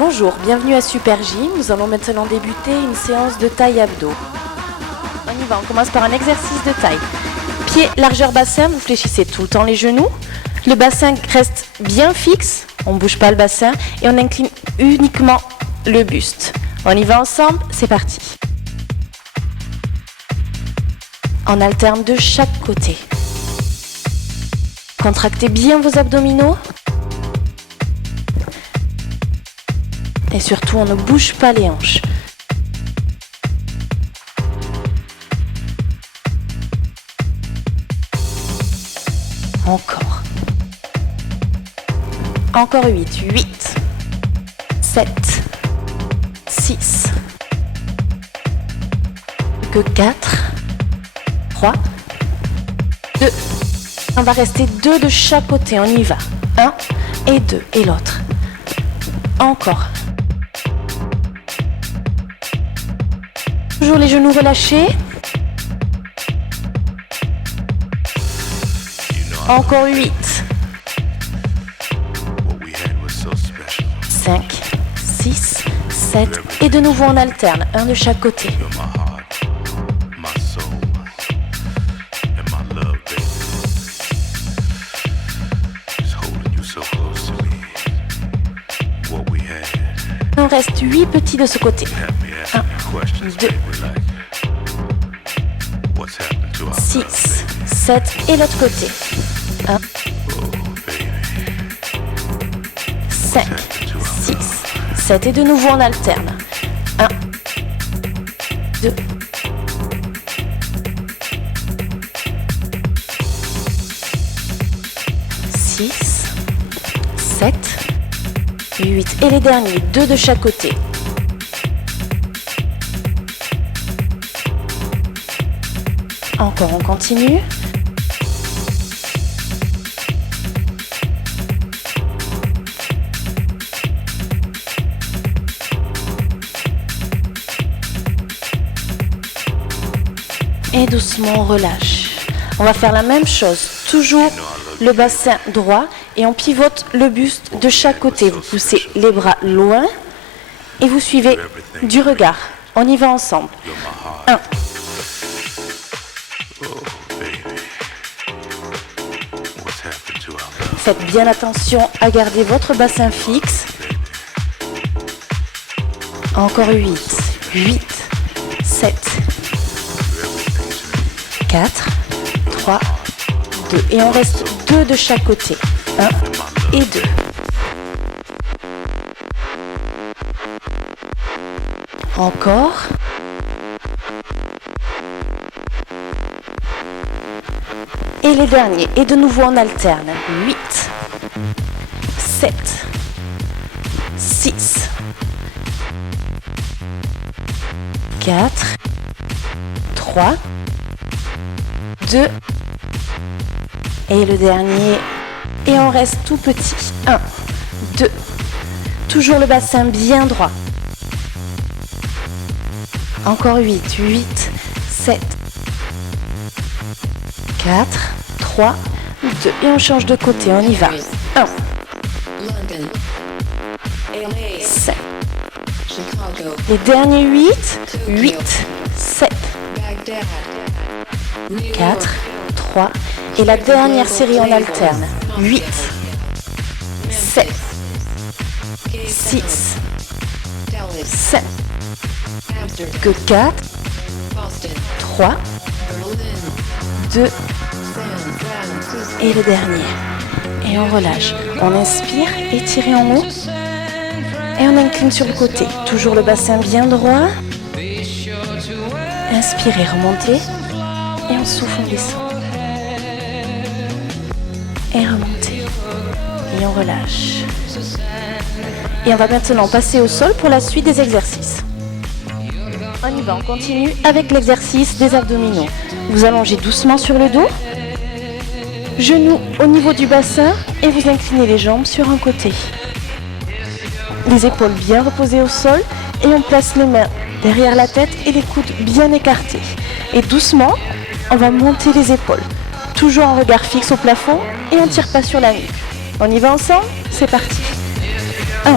Bonjour, bienvenue à Super J. Nous allons maintenant débuter une séance de taille abdos. On y va, on commence par un exercice de taille. Pied, largeur bassin, vous fléchissez tout le temps les genoux. Le bassin reste bien fixe, on ne bouge pas le bassin et on incline uniquement le buste. On y va ensemble, c'est parti. On alterne de chaque côté. Contractez bien vos abdominaux. Et surtout, on ne bouge pas les hanches. Encore. Encore 8. 8. 7. 6. Que 4. 3. 2. On va rester 2 de chaque côté. On y va. 1 et 2. Et l'autre. Encore. Toujours les genoux relâchés. Encore 8. 5, 6, 7. Et de nouveau on alterne. Un de chaque côté. Il en reste 8 petits de ce côté. 1, 2, 6, 7 et l'autre côté. 1, 5, 6, 7 et de nouveau on alterne. 1, 2, 6, 7, 8 et les derniers, 2 de chaque côté. Encore, on continue. Et doucement, on relâche. On va faire la même chose. Toujours le bassin droit et on pivote le buste de chaque côté. Vous poussez les bras loin et vous suivez du regard. On y va ensemble. 1. Faites bien attention à garder votre bassin fixe. Encore 8, 8, 7, 4, 3, 2. Et on reste 2 de chaque côté. 1 et 2. Encore. Et les derniers. Et de nouveau on alterne. 8, 7, 6, 4, 3, 2, Et le dernier. Et on reste tout petit. 1, 2. Toujours le bassin bien droit. Encore 8, 8, 7, 4, 3, 2. Et on change de côté, on y va. 1, 7. Les derniers 8, 8, 7, 4, 3. Et la dernière série, on alterne. 8, 7, 6, 7. Que 4, 3, 2, et le dernier. Et on relâche. On inspire, étirez en haut. Et on incline sur le côté. Toujours le bassin bien droit. Inspirez, remontez. Et on souffle, on descend. Et remontez. Et on relâche. Et on va maintenant passer au sol pour la suite des exercices. On y va, on continue avec l'exercice des abdominaux. Vous allongez doucement sur le dos, genoux au niveau du bassin et vous inclinez les jambes sur un côté. Les épaules bien reposées au sol et on place les mains derrière la tête et les coudes bien écartés. Et doucement, on va monter les épaules. Toujours en regard fixe au plafond et on ne tire pas sur la nuque. On y va ensemble? C'est parti. 1,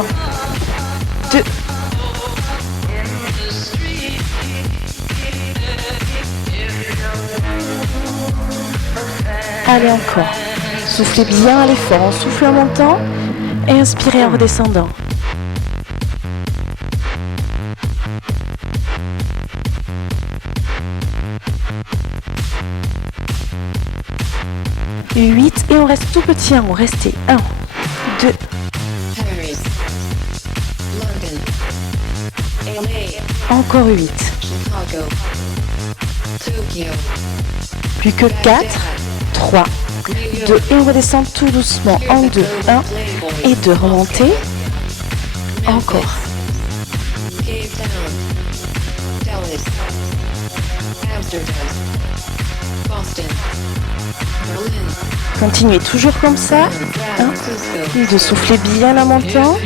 2, allez encore. Soufflez bien à l'effort en souffle en montant et inspirez en redescendant. Et 8 et on reste tout petit en haut. Restez. 1, 2, encore 8. Plus que 4, 3, 2 et on redescend tout doucement en 2, 1 et 2, remontez, encore. Continuez toujours comme ça, 1, 2, soufflez bien en montant.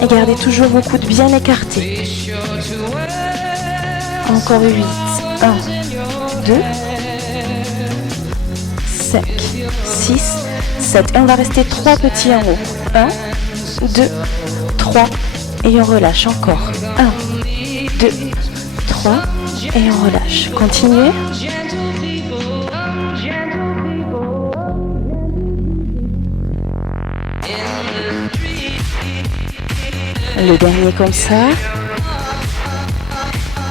Et gardez toujours vos coudes bien écartés. Encore 8. 1, 2, 5, 6, 7. Et on va rester 3 petits en haut. 1, 2, 3. Et on relâche encore. 1, 2, 3. Et on relâche. Continuez. Le dernier comme ça.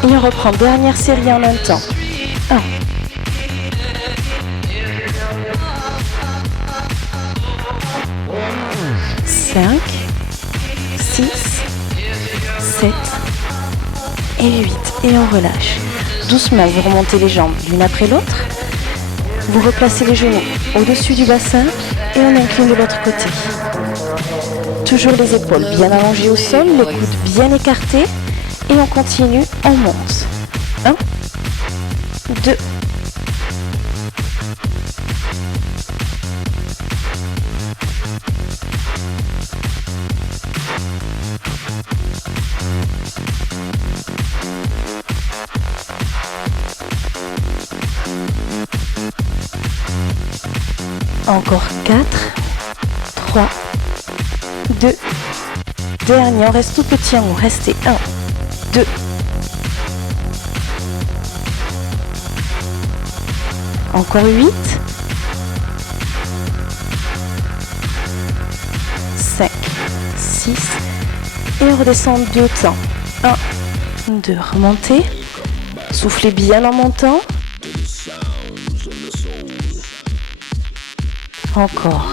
Et on reprend dernière série en même temps. 1. 5, 6, 7 et 8. Et on relâche. Doucement, vous remontez les jambes l'une après l'autre. Vous replacez les genoux au-dessus du bassin et on incline de l'autre côté. Toujours les épaules bien allongées au sol, les coudes bien écartés. Et on continue, on monte. 1, 2, encore 4, 3, 2, dernier, on reste tout petit en haut, restez 1, 2, encore 8, 5, 6, et on redescend 2 temps. 1, 2, remontez, soufflez bien en montant. Encore.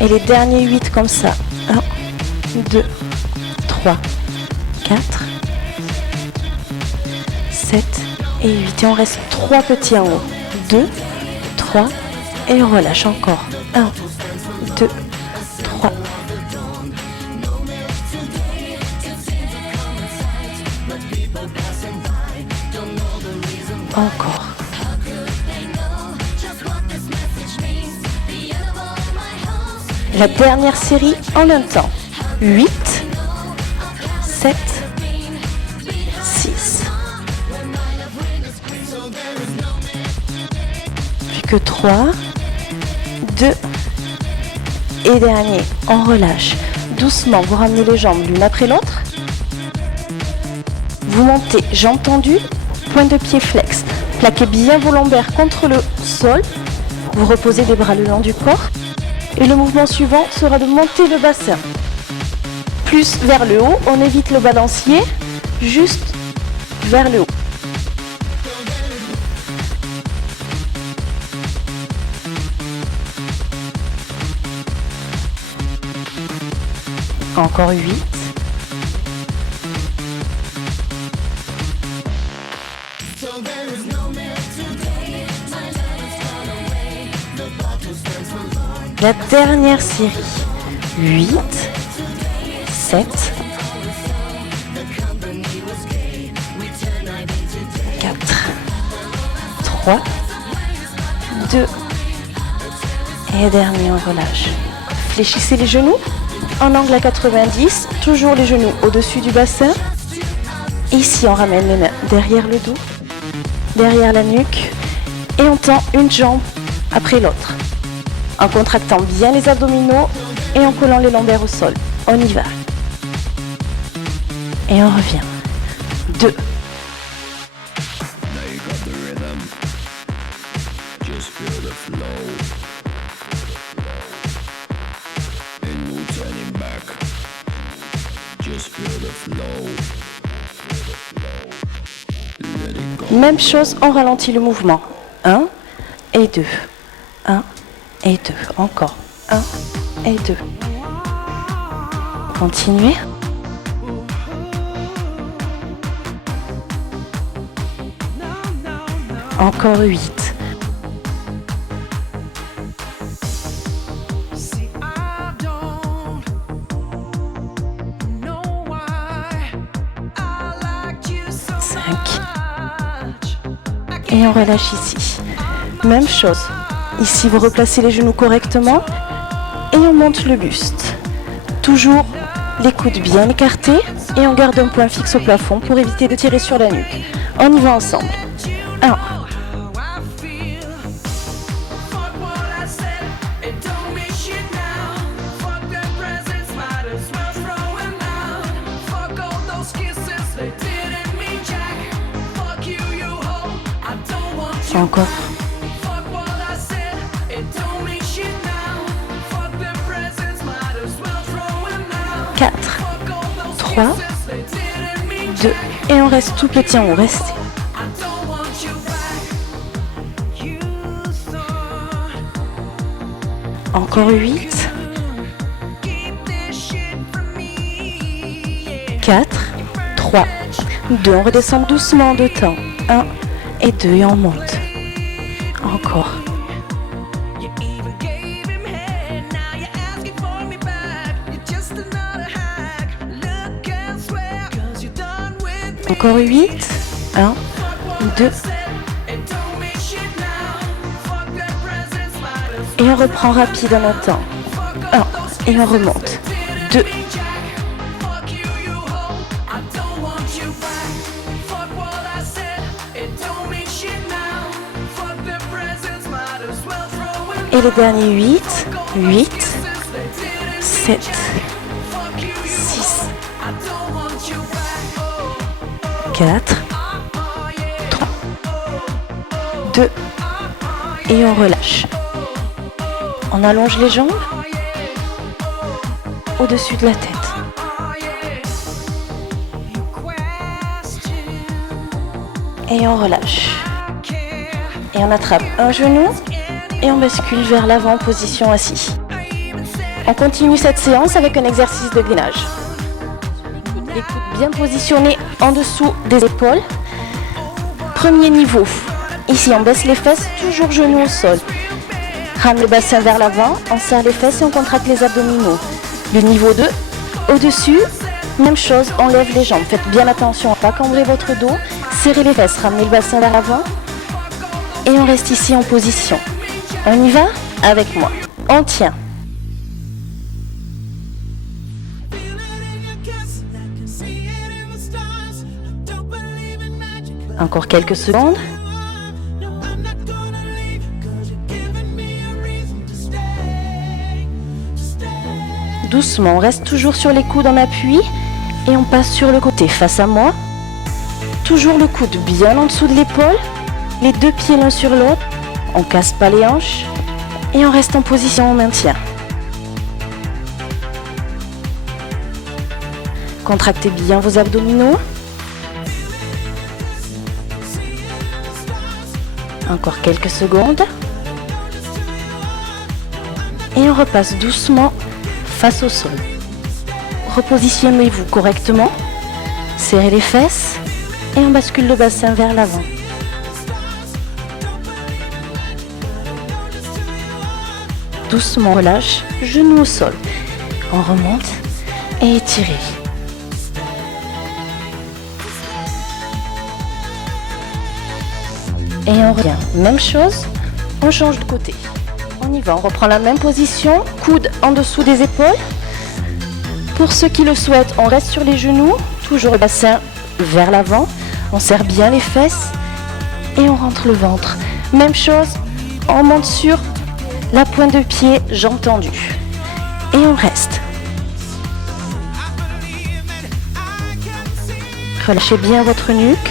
Et les derniers 8 comme ça. 1, 2, 3, 4, 7 et 8. Et on reste 3 petits en haut. 2, 3, et on relâche encore. 1, 2, 3. Encore. La dernière série en même temps. 8, 7, 6. Plus que 3, 2. Et dernier, on relâche. Doucement, vous ramenez les jambes l'une après l'autre. Vous montez, jambes tendues, point de pied flex. Plaquez bien vos lombaires contre le sol. Vous reposez les bras le long du corps. Et le mouvement suivant sera de monter le bassin. Plus vers le haut, on évite le balancier, juste vers le haut. Encore 8. La dernière série. 8, 7, 4, 3, 2, et dernier, on relâche. Fléchissez les genoux en angle à 90, toujours les genoux au-dessus du bassin. Ici, on ramène les mains derrière le dos, derrière la nuque, et on tend une jambe après l'autre, en contractant bien les abdominaux et en collant les lombaires au sol. On y va. Et on revient. 2. Même chose, on ralentit le mouvement. 1 et 2. 1 et 2. Encore. 1 et 2. Continuez. Encore 8. Et on relâche ici. Même chose. Ici, vous replacez les genoux correctement et on monte le buste. Toujours les coudes bien écartés et on garde un point fixe au plafond pour éviter de tirer sur la nuque. On y va ensemble. 1. 2. Encore. Quatre, 3, 2, et on reste tout petit en haut, restez. Encore 8, 4, 3, 2, on redescend doucement en 2 temps. 1 et 2 et on monte. Encore. Encore 8, 1, 2, et on reprend rapide en un temps. 1, et on remonte. 2, et le dernier 8, 8, 7, 6, 4, 3, 2, et on relâche. On allonge les jambes au-dessus de la tête. Et on relâche. Et on attrape un genou et on bascule vers l'avant, position assis. On continue cette séance avec un exercice de gainage. Les coudes bien positionnés en dessous des épaules. Premier niveau. Ici, on baisse les fesses, toujours genoux au sol. Ramenez le bassin vers l'avant, on serre les fesses et on contracte les abdominaux. Le niveau 2, au-dessus, même chose, on lève les jambes. Faites bien attention à ne pas cambrer votre dos. Serrez les fesses, ramenez le bassin vers l'avant. Et on reste ici en position. On y va? Avec moi. On tient. Encore quelques secondes. Doucement, on reste toujours sur les coudes en appui et on passe sur le côté face à moi. Toujours le coude bien en dessous de l'épaule, les deux pieds l'un sur l'autre. On casse pas les hanches et on reste en position au maintien. Contractez bien vos abdominaux. Encore quelques secondes. Et on repasse doucement face au sol. Repositionnez-vous correctement. Serrez les fesses et on bascule le bassin vers l'avant. Doucement, relâche, genoux au sol. On remonte et étirez. Et on revient. Même chose, on change de côté. On y va, on reprend la même position, coude en dessous des épaules. Pour ceux qui le souhaitent, on reste sur les genoux, toujours le bassin vers l'avant. On serre bien les fesses et on rentre le ventre. Même chose, on monte sur la pointe de pied, jambes tendues. Et on reste. Relâchez bien votre nuque.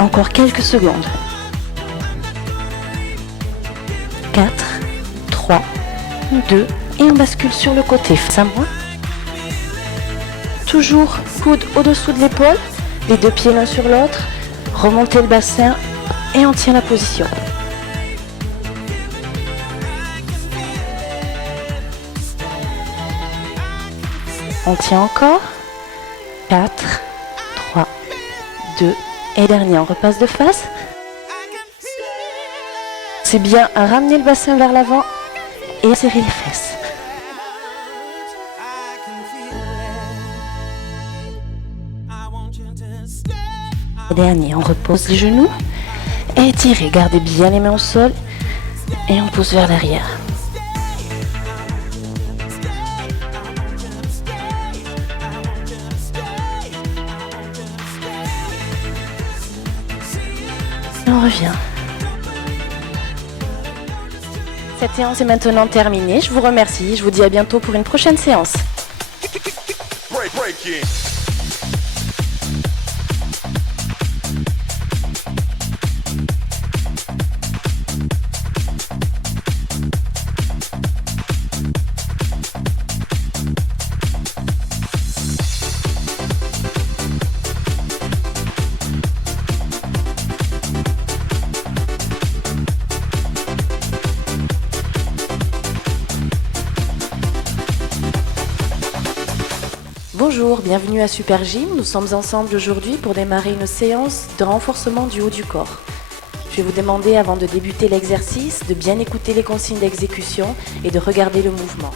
Encore quelques secondes. 4, 3, 2, et on bascule sur le côté face à moi. Toujours coude au-dessous de l'épaule, les deux pieds l'un sur l'autre. Remontez le bassin et on tient la position. On tient encore. 4, 3, 2, et dernier, on repasse de face. C'est bien à ramener le bassin vers l'avant et à serrer les fesses. Et dernier, on repose les genoux et étirez. Gardez bien les mains au sol et on pousse vers l'arrière. On revient. Cette séance est maintenant terminée. Je vous remercie. Je vous dis à bientôt pour une prochaine séance. Bonjour, bienvenue à Super Gym. Nous sommes ensemble aujourd'hui pour démarrer une séance de renforcement du haut du corps. Je vais vous demander avant de débuter l'exercice de bien écouter les consignes d'exécution et de regarder le mouvement.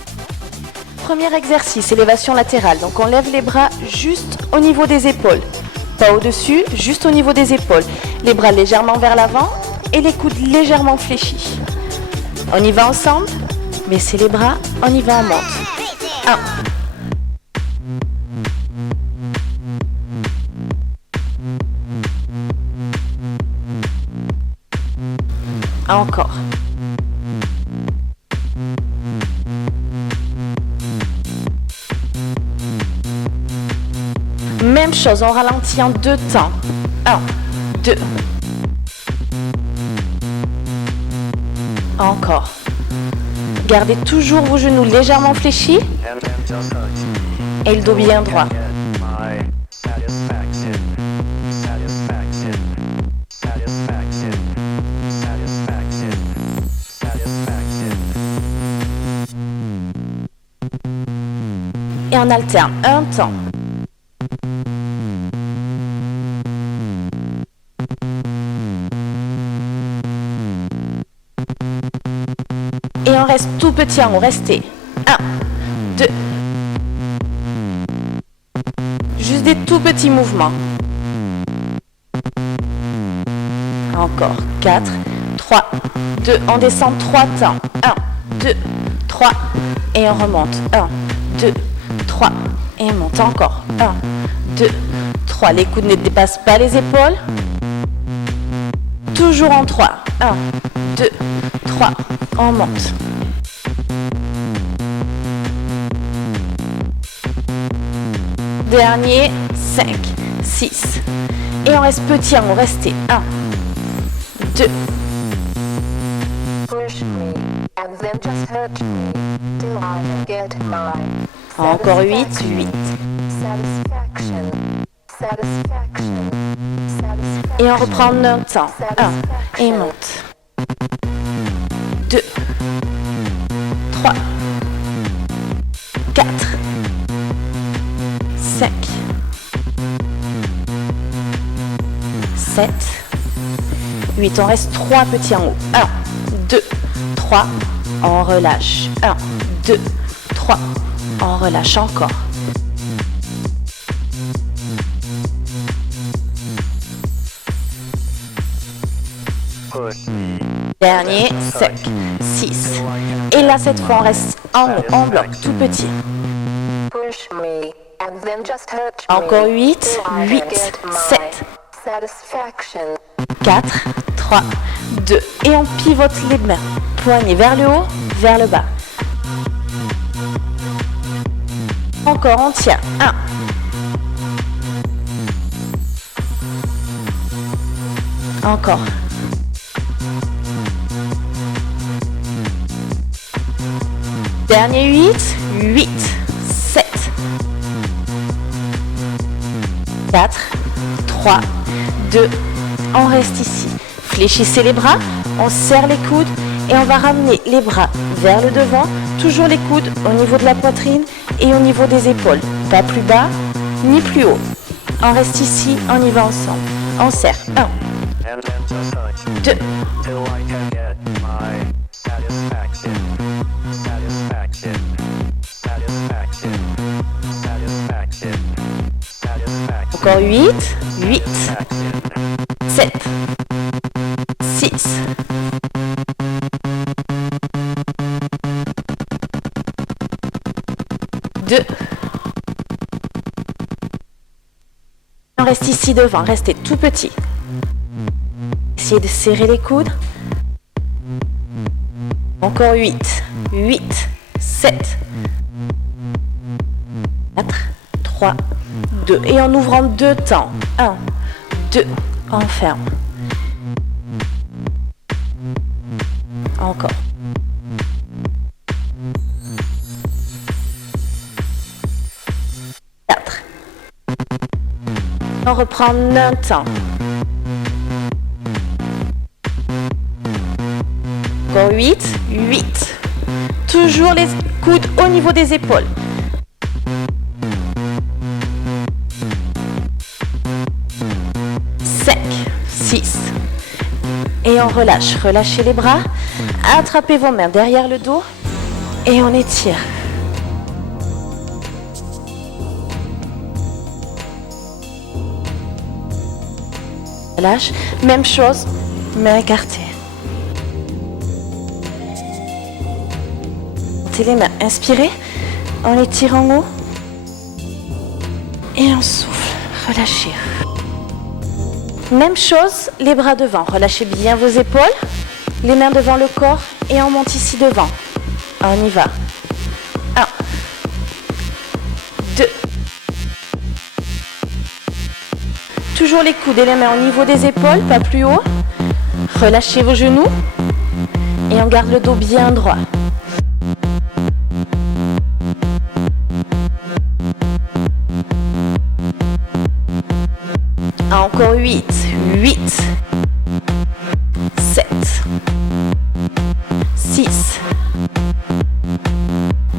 Premier exercice, élévation latérale. Donc on lève les bras juste au niveau des épaules. Pas au-dessus, juste au niveau des épaules. Les bras légèrement vers l'avant et les coudes légèrement fléchis. On y va ensemble. Baissez les bras, on y va, on monte. 1. Encore. Même chose, on ralentit en 2 temps. 1, 2. Encore. Gardez toujours vos genoux légèrement fléchis et le dos bien droit. Et on alterne un temps. reste tout petit en haut, restez. 1, 2. Juste des tout petits mouvements. Encore 4, 3, 2, on descend 3 temps. 1, 2, 3, et on remonte. 1, 2, 3, et on monte encore. 1, 2, 3, les coudes ne dépassent pas les épaules. Toujours en 3. 1, 2, 3, on monte. Dernier, 5, 6. Et on reste petit en haut, restez. 1, 2. Encore 8, 8. Et on reprend notre temps. 1, et monte. 2, 3, 4, 5, 7, 8. On reste 3 petits en haut. 1, 2, 3. On relâche. 1, 2, 3. On relâche encore. Dernier, 5, 6. Et là, cette fois, on reste en bloc, tout petit. Encore 8, 8, 7, 4, 3, 2. Et on pivote les mains. Poignets vers le haut, vers le bas. Encore, on tient. 1. Encore. Dernier 8, 8, 7, 4, 3, 2, on reste ici. Fléchissez les bras, on serre les coudes et on va ramener les bras vers le devant, toujours les coudes au niveau de la poitrine et au niveau des épaules. Pas plus bas, ni plus haut. On reste ici, on y va ensemble. On serre. 1, 2, 8, 8, 7, 6, 2. On reste ici devant, restez tout petit. Essayez de serrer les coudes. Encore 8, 8, 7, 4, 3, 2. Et en ouvrant 2 temps. 1, 2, on ferme. Encore. On reprend un temps. Encore 8, 8. Toujours les coudes au niveau des épaules. 5, 6. Et on relâche. Relâchez les bras. Attrapez vos mains derrière le dos. Et on étire. Relâche. Même chose, main écartée. Montez les mains. Inspirez. On étire en haut. Et on souffle. Relâchez. Même chose, les bras devant. Relâchez bien vos épaules. Les mains devant le corps. Et on monte ici devant. On y va. 1, 2. Toujours les coudes et les mains au niveau des épaules, pas plus haut. Relâchez vos genoux. Et on garde le dos bien droit. Encore 8, 8, 7, 6,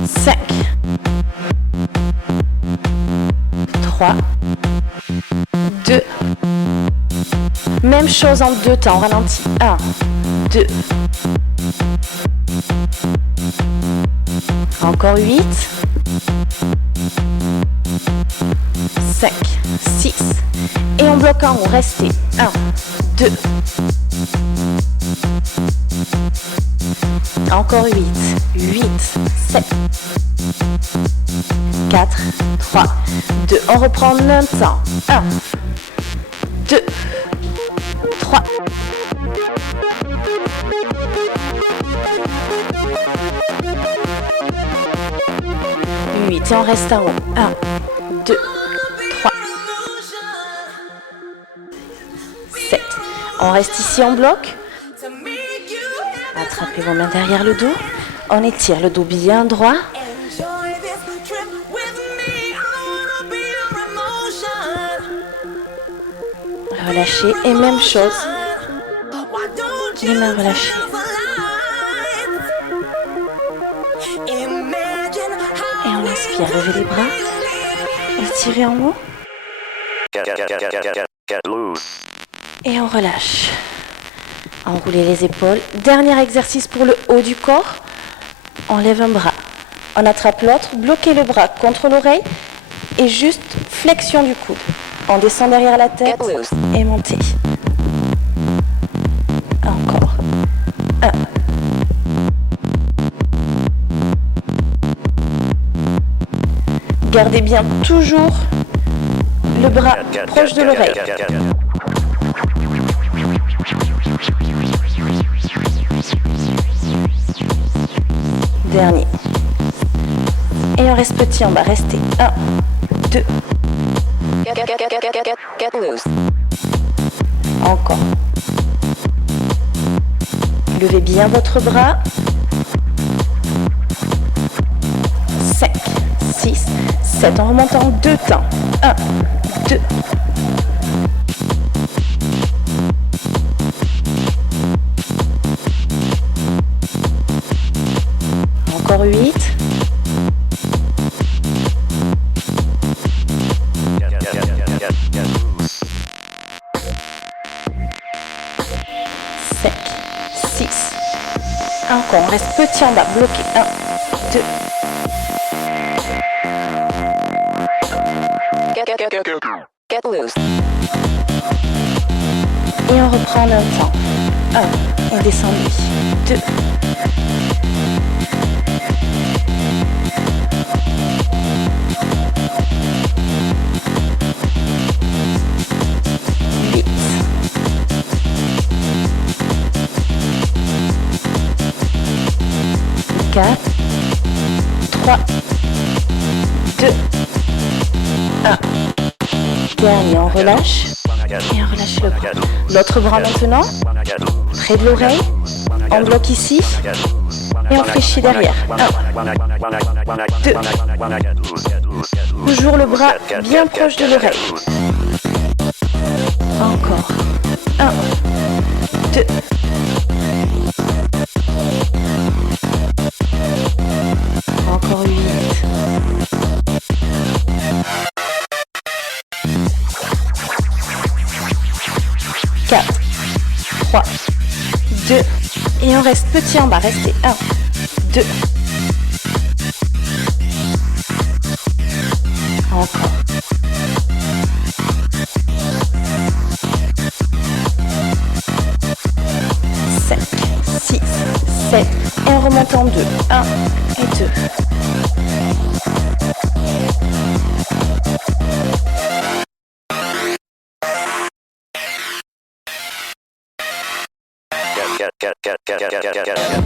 5, 3, 2. Même chose en 2 temps, on ralentit. 1, 2, Encore 8. 5, 6. Et on bloque en haut. Restez. 1, 2. Encore 8. 8, 7. 4, 3, 2. On reprend en même temps. 1, 2, 3. 8 et on reste en haut. 1, 2, 3, 7. On reste ici en bloc. Attrapez vos mains derrière le dos. On étire le dos bien droit. Relâchez et même chose. Les mains relâchées. Et on inspire, levez les bras. Étirez en haut. Et on relâche. Enroulez les épaules. Dernier exercice pour le haut du corps. On lève un bras. On attrape l'autre. Bloquez le bras contre l'oreille. Et juste flexion du coude. On descend derrière la tête. Et montez. Encore. 1. Gardez bien toujours le bras proche de l'oreille. Dernier. Et on reste petit en bas. Restez. 1, 2. Encore. Levez bien votre bras. 5, 6, 7. En remontant 2 temps. 1, 2. Encore 8. 5, 6. Encore, on reste petit en bas, bloqué. 1, 2. Get loose. Et on reprend en même temps. 1, on descend lui. 2. 8. 4, 3, 2, 1. Dernier, on relâche. Et on relâche le bras. L'autre bras maintenant. Près de l'oreille. On bloque ici. Et on fléchit derrière. 1, 2. Toujours le bras bien proche de l'oreille. Encore. 1, 2. Encore 8. 4, 3, 2. Et on reste petit en bas. Restez. 1, 2. Encore. 5, 6, 7. Et on remonte en 2. 1 et 2.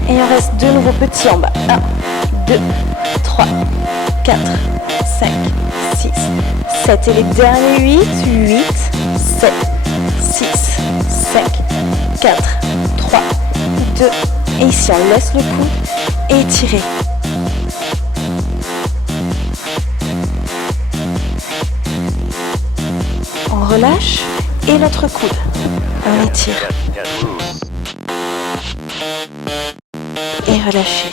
Et on reste de nouveau petit en bas. 1, 2, 3, 4, 5, 6, 7. Et les derniers 8. 8, 7, 6, 5, 4, 3, 2. Et ici, on laisse le cou et étirez. On relâche et l'autre coude. On étire. Et relâchez.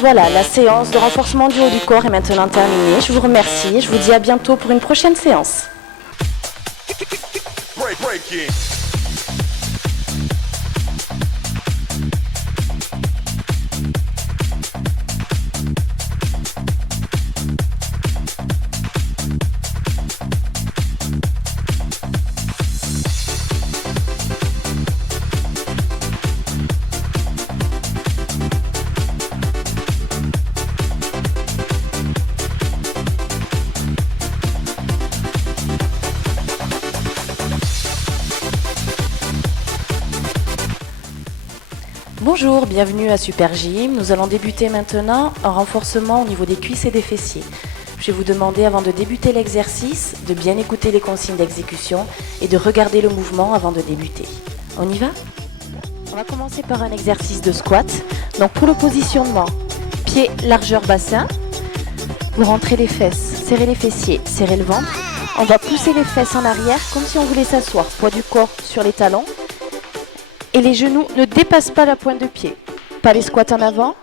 Voilà, la séance de renforcement du haut du corps est maintenant terminée. Je vous remercie et je vous dis à bientôt pour une prochaine séance. Bonjour, bienvenue à Super Gym. Nous allons débuter maintenant un renforcement au niveau des cuisses et des fessiers. Je vais vous demander avant de débuter l'exercice de bien écouter les consignes d'exécution et de regarder le mouvement avant de débuter. On y va? On va commencer par un exercice de squat. Donc pour le positionnement, pied largeur bassin, vous rentrez les fesses, serrez les fessiers, serrez le ventre. On va pousser les fesses en arrière comme si on voulait s'asseoir, poids du corps sur les talons. Et les genoux ne dépassent pas la pointe de pied. Pas les squats en avant,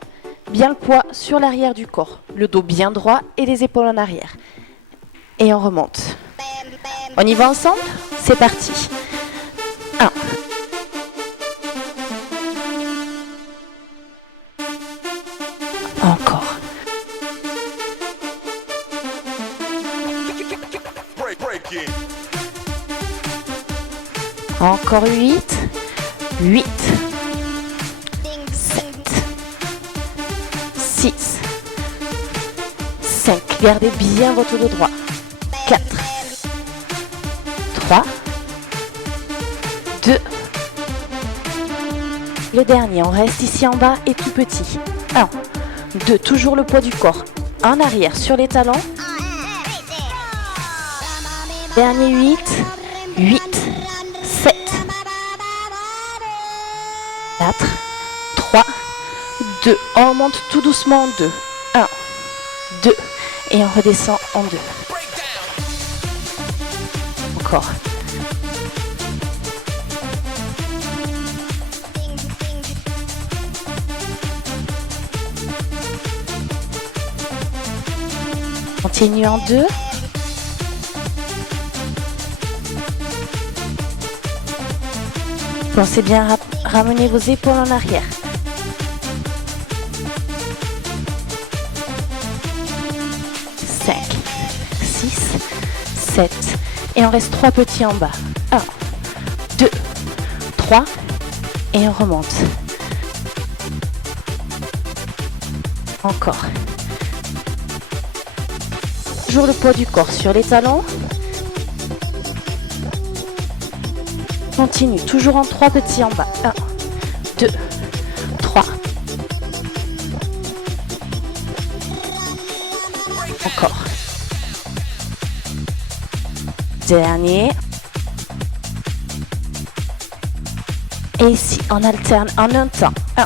bien le poids sur l'arrière du corps. Le dos bien droit et les épaules en arrière. Et on remonte. On y va ensemble? C'est parti. 1. Encore. Encore 8. 8, 7, 6, 5, gardez bien votre dos droit, 4, 3, 2, le dernier, on reste ici en bas et tout petit, 1, 2, toujours le poids du corps, en arrière sur les talons, dernier 8, 8, 7, 4, 3, 2. On remonte tout doucement en 2. 1, 2. Et on redescend en 2. Encore. Continue en 2. Pensez bien à ramener vos épaules en arrière. 5, 6, 7. Et on reste 3 petits en bas. 1, 2, 3. Et on remonte. Encore. Toujours le poids du corps sur les talons. Continue, toujours en 3 petits en bas. 1, 2, 3. Encore. Dernier. Et ici, on alterne en un temps. 1.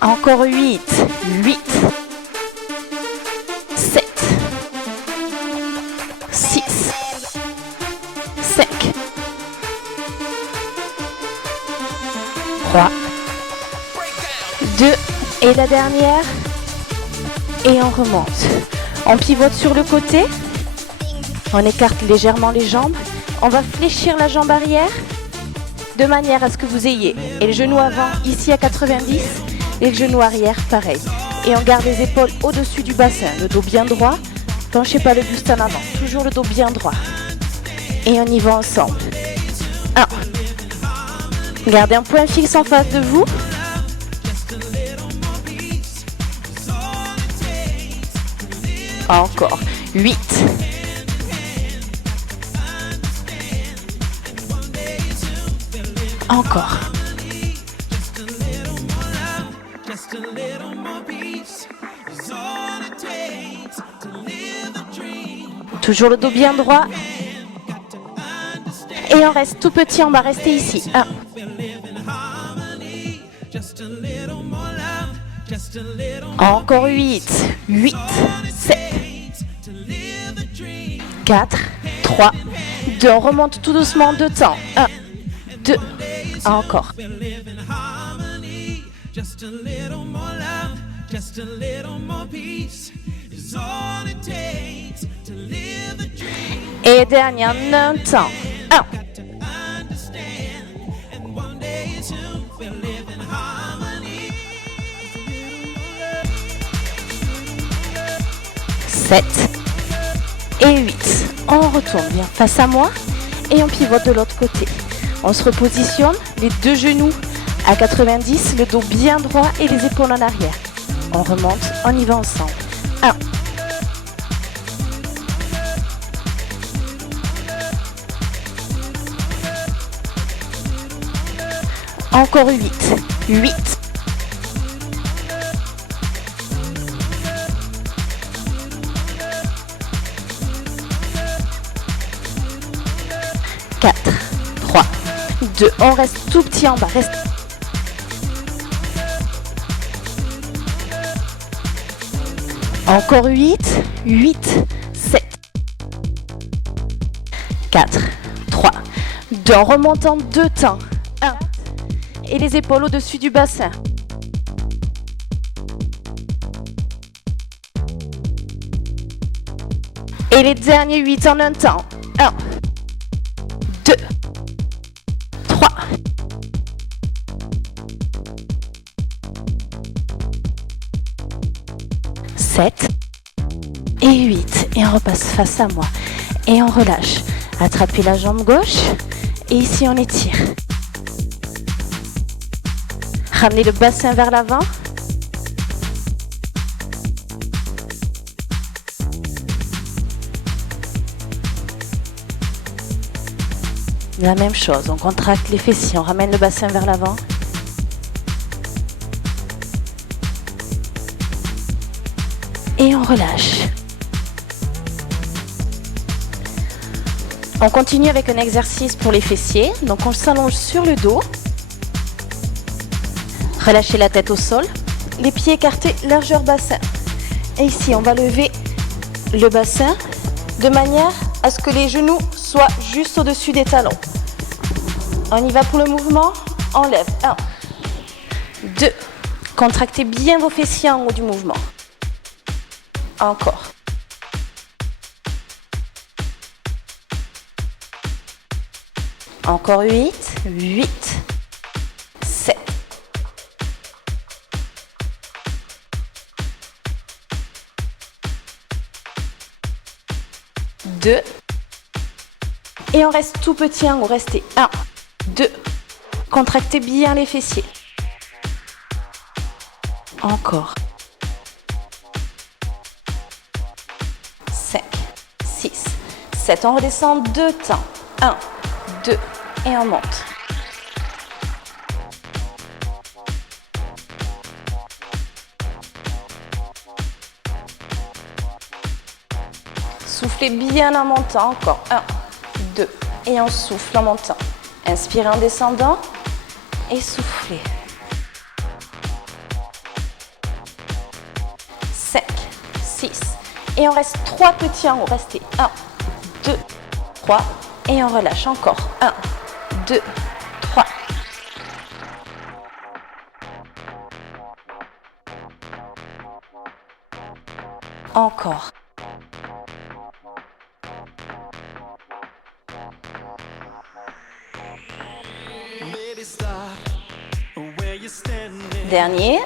Encore 8, 8, 7, 6, 5, 3, 2, et la dernière, et on remonte. On pivote sur le côté, on écarte légèrement les jambes, on va fléchir la jambe arrière, de manière à ce que vous ayez et le genou avant ici à 90, et le genou arrière, pareil. Et on garde les épaules au-dessus du bassin, le dos bien droit. Penchez pas le buste en avant, toujours le dos bien droit. Et on y va ensemble. 1. Gardez un point fixe en face de vous. Encore. 8. Encore. Toujours le dos bien droit. Et on reste tout petit, on va rester ici. 1. Encore 8. 8. 7. 4. 3. 2. On remonte tout doucement en 2 temps. 1. 2. Encore. Et dernier en un temps. 1. 7 et 8. On retourne bien face à moi et on pivote de l'autre côté. On se repositionne, les deux genoux à 90, le dos bien droit et les épaules en arrière. On remonte, on y va ensemble. 1. Encore 8. 8. 4, 3, 2, on reste tout petit en bas, reste. Encore 8, 8, 7, 4, 3, 2, en remontant 2 temps, 1, et les épaules au-dessus du bassin. Et les derniers 8 en un temps, 1, 2, 3, 7 et 8. Et on repasse face à moi. Et on relâche. Attrapez la jambe gauche. Et ici, on étire. Ramenez le bassin vers l'avant. La même chose, on contracte les fessiers, on ramène le bassin vers l'avant. Et on relâche. On continue avec un exercice pour les fessiers. Donc on s'allonge sur le dos. Relâchez la tête au sol. Les pieds écartés, largeur bassin. Et ici, on va lever le bassin de manière à ce que les genoux soient juste au-dessus des talons. On y va pour le mouvement. On lève. 1, 2. Contractez bien vos fessiers en haut du mouvement. Encore. Encore 8, 8, 7. 2. Et on reste tout petit en haut. Restez. 1, 2. Contractez bien les fessiers. Encore. 5, 6, 7. On redescend 2 temps. 1, 2. Et on monte. Soufflez bien en montant. Encore. 1, 2. Et on souffle en montant. Inspirez en descendant. Et soufflez. 5, 6. Et on reste 3 petits en haut. Restez. 1, 2, 3. Et on relâche. Encore. 1, 2, 3. Encore. Dernier.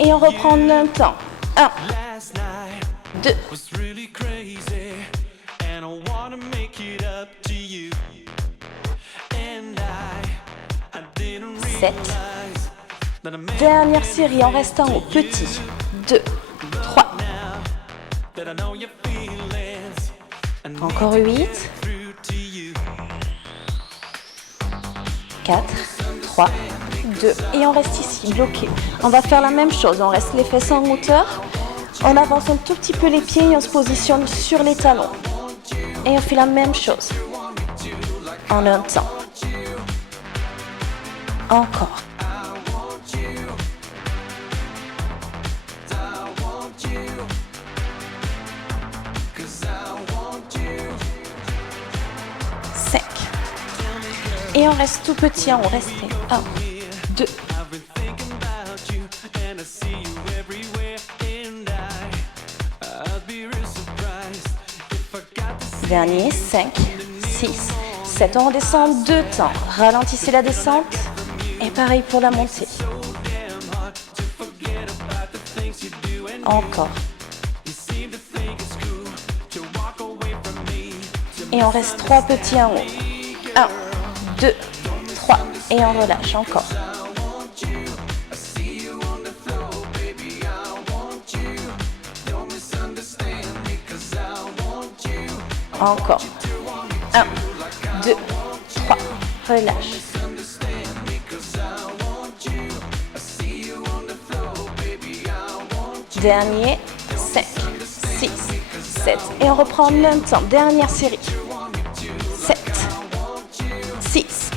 Et on reprend en un temps. 1, 2, 7. Dernière série, on reste en haut. Petit. 2, 3. Encore 8. 4, 3, 2. Et on reste ici, bloqué. On va faire la même chose. On reste les fesses en hauteur. On avance un tout petit peu les pieds et on se positionne sur les talons. Et on fait la même chose. En un temps. Encore. Et on reste tout petit en haut. Restez. 1, 2. Dernier. 5, 6, 7. On redescend 2 temps. Ralentissez la descente. Et pareil pour la montée. Encore. Et on reste 3 petits en haut. 1, 2, 3. Et on relâche. Encore. Encore. 1, 2, 3. Relâche. Dernier. 5, 6, 7. Et on reprend en même temps. Dernière série. 7, 6,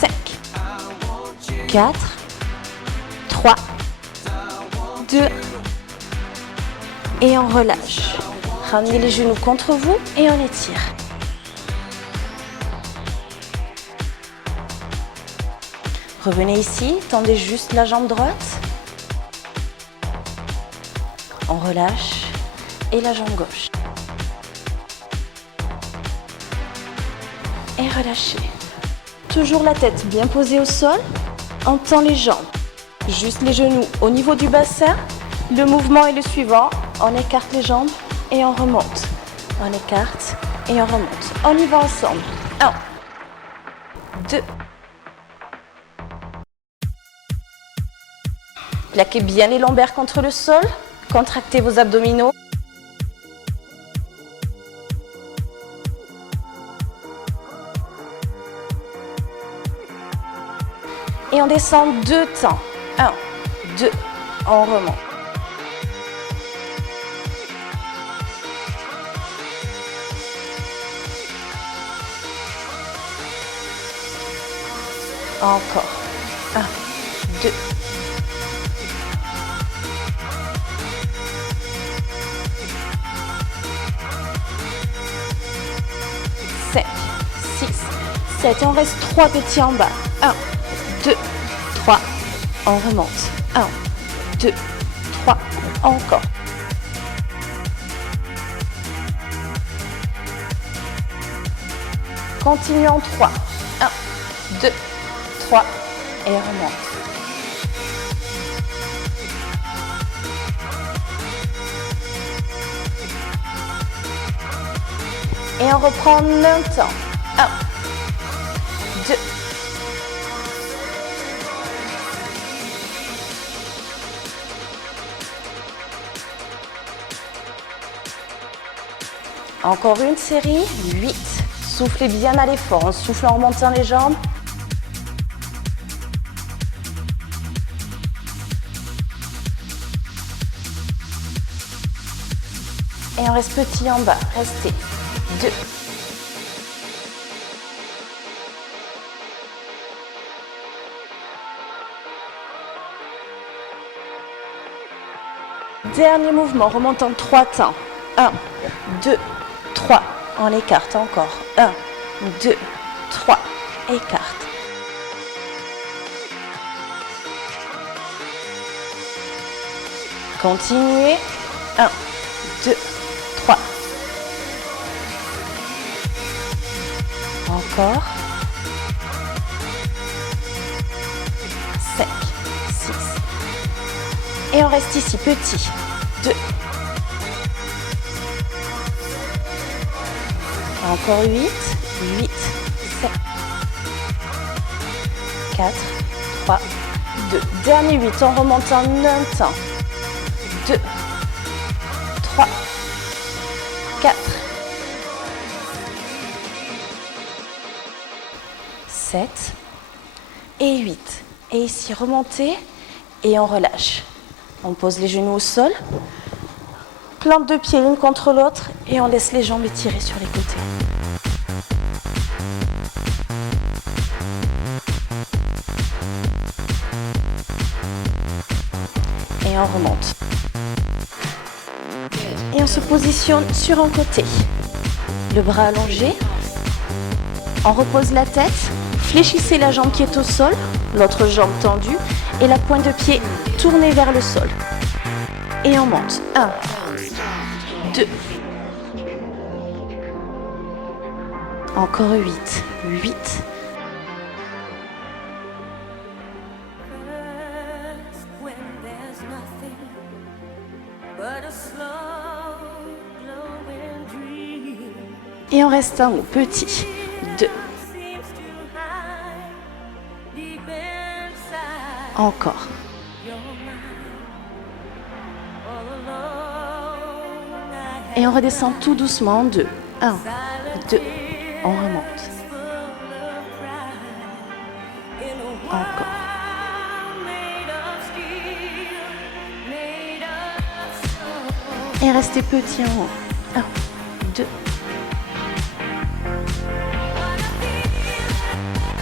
5, 4, 3, 2. Et on relâche. Ramenez les genoux contre vous et on étire. Revenez ici, tendez juste la jambe droite. On relâche et la jambe gauche. Et relâchez. Toujours la tête bien posée au sol. On tend les jambes. Juste les genoux au niveau du bassin. Le mouvement est le suivant. On écarte les jambes et on remonte. On écarte et on remonte. On y va ensemble. 1, 2. Plaquez bien les lombaires contre le sol. Contractez vos abdominaux. Et on descend 2 temps. 1, 2. On remonte. Encore. 1, 2. 5, 6, 7. Et on reste 3 petits en bas. 1, 2, 3. On remonte. 1, 2, 3. Encore. Continue en 3. 1, 2, 3. Et remonte. Et on reprend en même temps. 1, 2. Encore une série. 8. Soufflez bien à l'effort. On souffle en remontant les jambes. Et on reste petit en bas. Restez. 2. Dernier mouvement, remontant 3 temps. 1, 2, 3. On écarte encore. 1, 2, 3. Écarte. Continuez. 1, 2, 3. Encore. 5, 6. Et on reste ici, petit. 2. Encore 8. 8, 7, 4, 3, 2. Dernier 8. On remonte en même temps. 2, 3, 4, 7 et 8. Et ici, remontez et on relâche. On pose les genoux au sol, plante deux pieds l'une contre l'autre et on laisse les jambes étirées sur les côtés. Et on remonte. Et on se positionne sur un côté. Le bras allongé. On repose la tête. Fléchissez la jambe qui est au sol, l'autre jambe tendue et la pointe de pied tournée vers le sol. Et on monte. 1, 2. Encore 8. 8. Et on reste un mot petit. 2. Encore. Et on redescend tout doucement en 2. 1, 2, on remonte. Encore. Et restez petit en haut. 1, 2.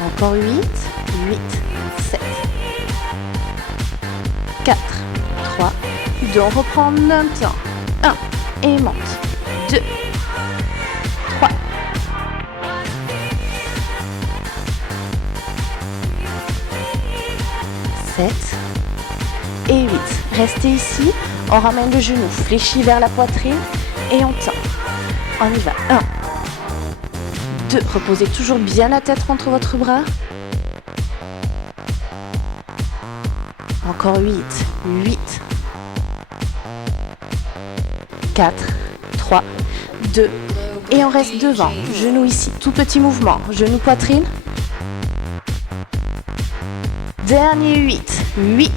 Encore 8, 8, 7, 4, 3, 2, on reprend en même temps. 1, et monte. 2, 3, 7 et 8. Restez ici, on ramène le genou fléchi vers la poitrine et on tend. On y va. 1, 2, reposez toujours bien la tête contre votre bras. Encore 8, 8, 4, 3, 2, et on reste devant. Genou ici, tout petit mouvement. Genou poitrine. Dernier 8, 8,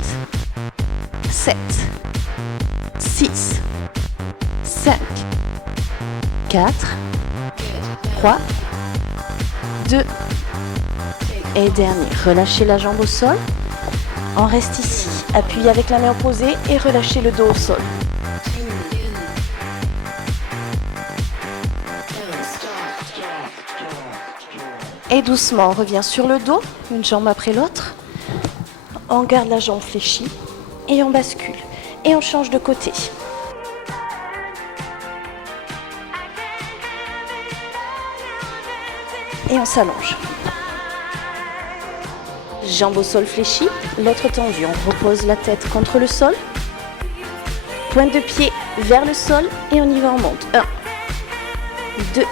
7, 6, 5, 4, 3, 2, et dernier. Relâchez la jambe au sol. On reste ici. Appuyez avec la main opposée et relâchez le dos au sol. Et doucement, on revient sur le dos, une jambe après l'autre. On garde la jambe fléchie et on bascule. Et on change de côté. Et on s'allonge. Jambe au sol fléchie, l'autre tendue. On repose la tête contre le sol. Pointe de pied vers le sol et on y va, on monte. 1, 2,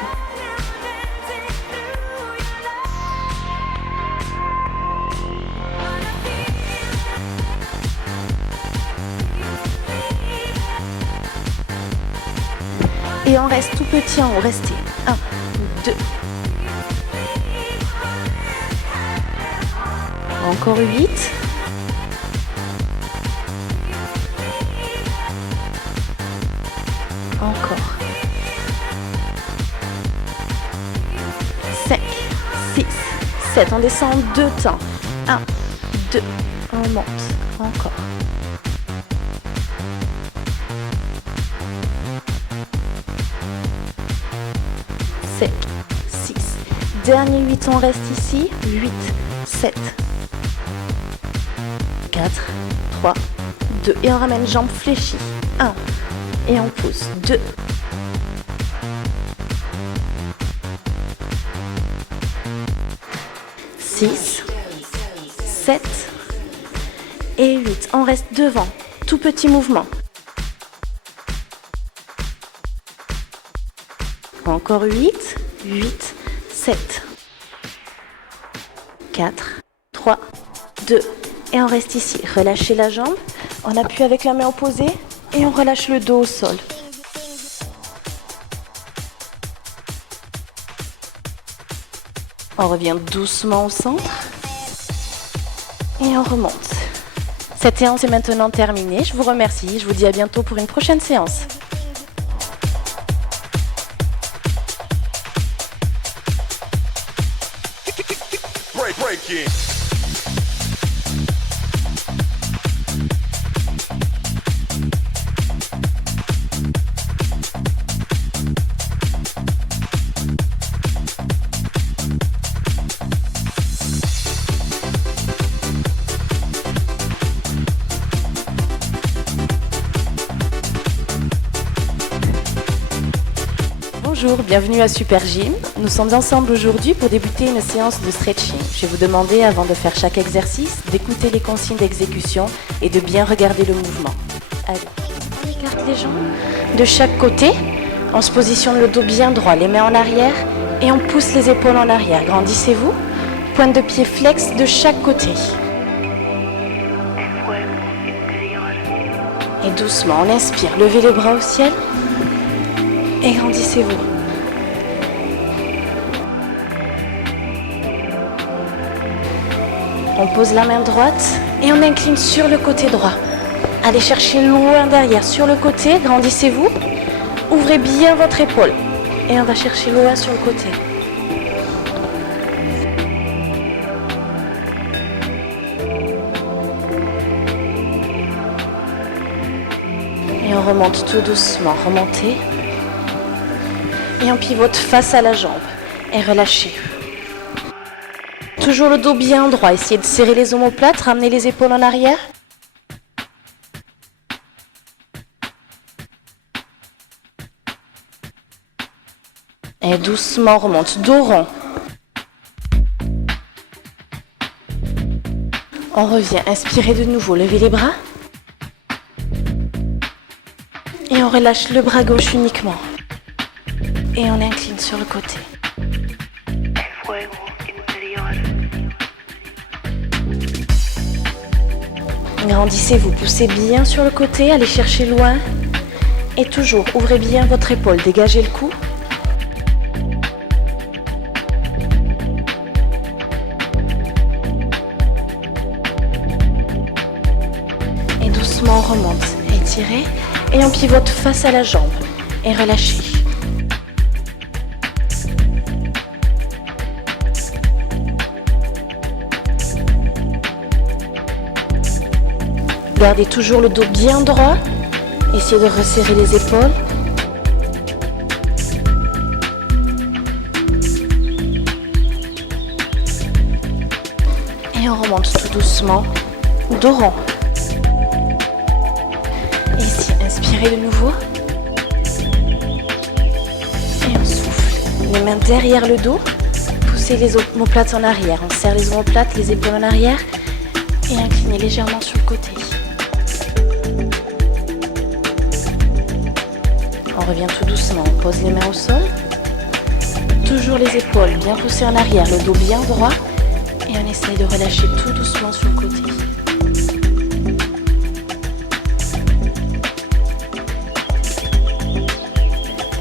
et on reste tout petit en haut. Restez. 1, 2. Encore 8. Encore. 5, 6, 7. On descend en 2 temps. 1, 2. On monte. Encore. 7, 6. Dernier 8, on reste ici. 8, 7, 4, 3, 2. Et on ramène jambes fléchies. 1. Et on pousse. 2. 6, 7 et 8. On reste devant. Tout petit mouvement. Encore 8, 8, 7, 4, 3, 2. Et on reste ici. Relâchez la jambe. On appuie avec la main opposée et on relâche le dos au sol. On revient doucement au centre et on remonte. Cette séance est maintenant terminée. Je vous remercie. Je vous dis à bientôt pour une prochaine séance. Bonjour, bienvenue à Super Gym. Nous sommes ensemble aujourd'hui pour débuter une séance de stretching. Je vais vous demander, avant de faire chaque exercice, d'écouter les consignes d'exécution et de bien regarder le mouvement. Allez, on écarte les jambes de chaque côté. On se positionne le dos bien droit, les mains en arrière et on pousse les épaules en arrière. Grandissez-vous. Pointe de pied flex de chaque côté. Et doucement, on inspire. Levez les bras au ciel et grandissez-vous. On pose la main droite et on incline sur le côté droit. Allez chercher loin derrière, sur le côté, grandissez-vous. Ouvrez bien votre épaule. Et on va chercher l'OA sur le côté. Et on remonte tout doucement, remontez. Et on pivote face à la jambe et relâchez. Toujours le dos bien droit, essayez de serrer les omoplates, ramenez les épaules en arrière. Et doucement remonte, dos rond. On revient, inspirez de nouveau, levez les bras. Et on relâche le bras gauche uniquement. Et on incline sur le côté. Grandissez-vous, poussez bien sur le côté, allez chercher loin. Et toujours, ouvrez bien votre épaule, dégagez le cou. Et doucement, on remonte, étirez. Et on pivote face à la jambe. Et relâchez. Gardez toujours le dos bien droit. Essayez de resserrer les épaules. Et on remonte tout doucement. Dos rond. Ici, inspirez de nouveau. Et on souffle. Les mains derrière le dos. Poussez les omoplates en arrière. On serre les omoplates, les épaules en arrière. Et inclinez légèrement sur le côté. On revient tout doucement, on pose les mains au sol. Toujours les épaules bien poussées en arrière, le dos bien droit. Et on essaye de relâcher tout doucement sur le côté.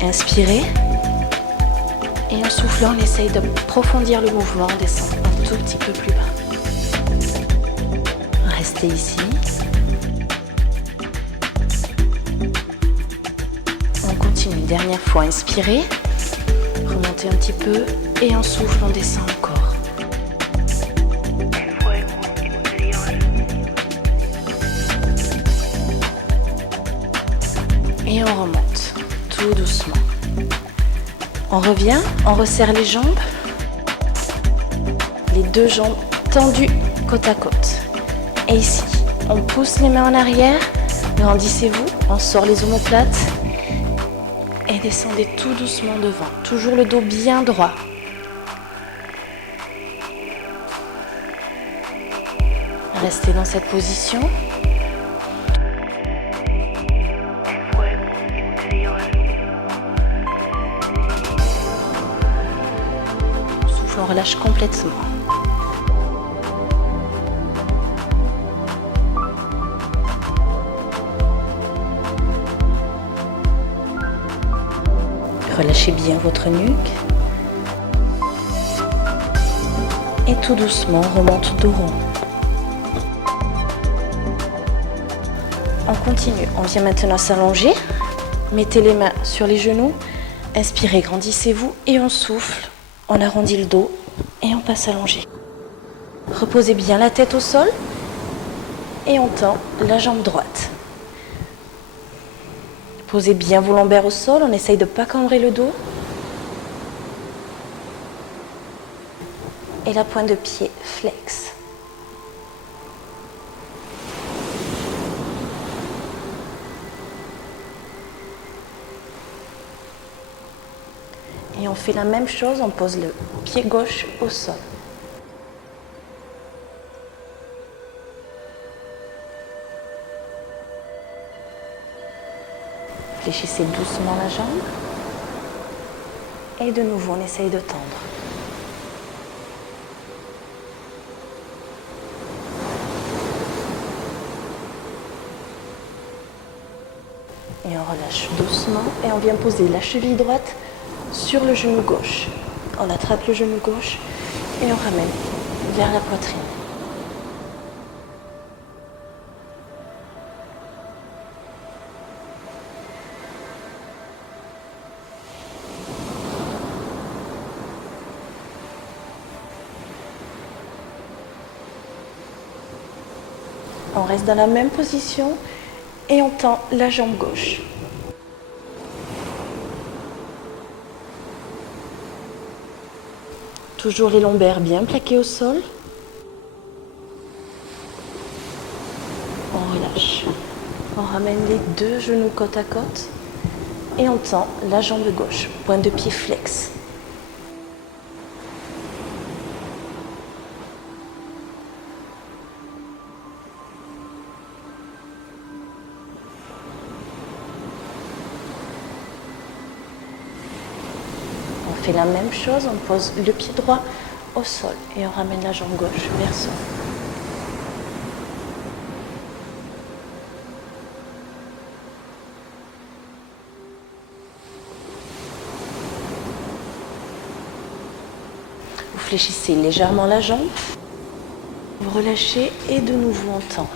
Inspirez. Et en soufflant, on essaye de profondir le mouvement, on descend un tout petit peu plus bas. Restez ici. Une dernière fois, inspirez, remontez un petit peu et en souffle, on descend encore. Et on remonte, tout doucement. On revient, on resserre les jambes, les deux jambes tendues côte à côte. Et ici, on pousse les mains en arrière, grandissez-vous, on sort les omoplates. Et descendez tout doucement devant. Toujours le dos bien droit. Restez dans cette position. Souffle, on relâche complètement. Relâchez bien votre nuque. Et tout doucement, on remonte dos rond. On continue. On vient maintenant s'allonger. Mettez les mains sur les genoux. Inspirez, grandissez-vous et on souffle. On arrondit le dos et on passe allongé. Reposez bien la tête au sol et on tend la jambe droite. Posez bien vos lombaires au sol, on essaye de ne pas cambrer le dos. Et la pointe de pied flex. Et on fait la même chose, on pose le pied gauche au sol. Fléchissez doucement la jambe. Et de nouveau, on essaye de tendre. Et on relâche doucement et on vient poser la cheville droite sur le genou gauche. On attrape le genou gauche et on ramène vers la poitrine. On reste dans la même position et on tend la jambe gauche. Toujours les lombaires bien plaqués au sol. On relâche. On ramène les deux genoux côte à côte et on tend la jambe gauche. Pointe de pied flex. On fait la même chose, on pose le pied droit au sol et on ramène la jambe gauche vers soi. Vous fléchissez légèrement la jambe, vous relâchez et de nouveau on tend.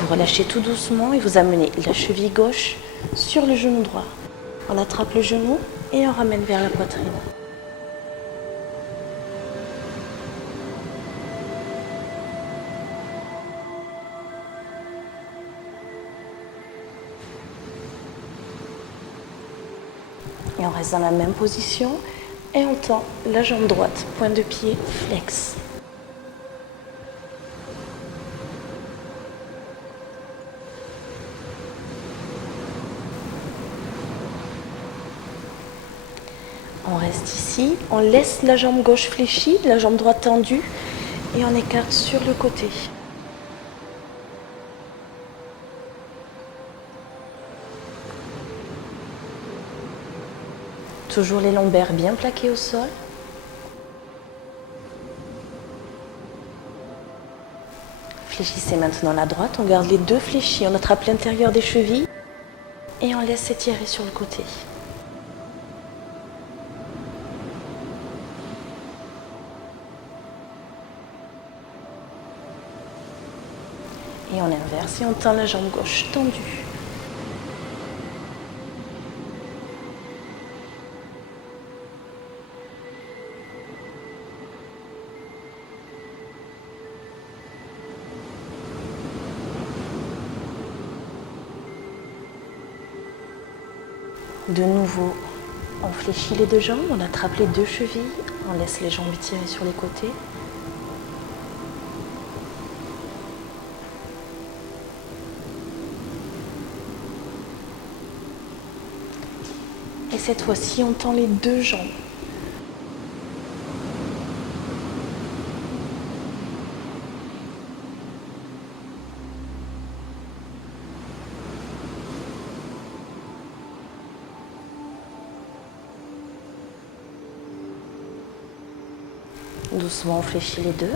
Vous relâchez tout doucement et vous amenez la cheville gauche sur le genou droit. On attrape le genou et on ramène vers la poitrine. Et on reste dans la même position et on tend la jambe droite, pointe de pied flex. On reste ici, on laisse la jambe gauche fléchie, la jambe droite tendue et on écarte sur le côté. Toujours les lombaires bien plaqués au sol. Fléchissez maintenant la droite, on garde les deux fléchis, on attrape l'intérieur des chevilles et on laisse s'étirer sur le côté. Et on inverse et on tend la jambe gauche tendue. De nouveau, on fléchit les deux jambes, on attrape les deux chevilles, on laisse les jambes étirées sur les côtés. Et cette fois-ci, on tend les deux jambes. Doucement, on fléchit les deux.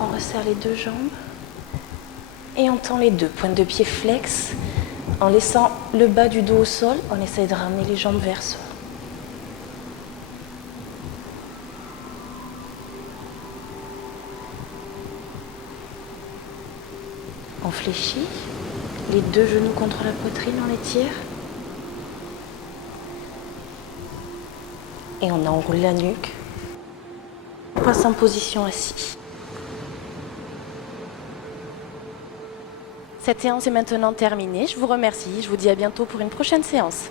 On resserre les deux jambes. Et on tend les deux. Pointe de pied flex. En laissant le bas du dos au sol, on essaye de ramener les jambes vers soi. On fléchit. Les deux genoux contre la poitrine, on étire. Et on enroule la nuque. On passe en position assis. Cette séance est maintenant terminée. Je vous remercie. Je vous dis à bientôt pour une prochaine séance.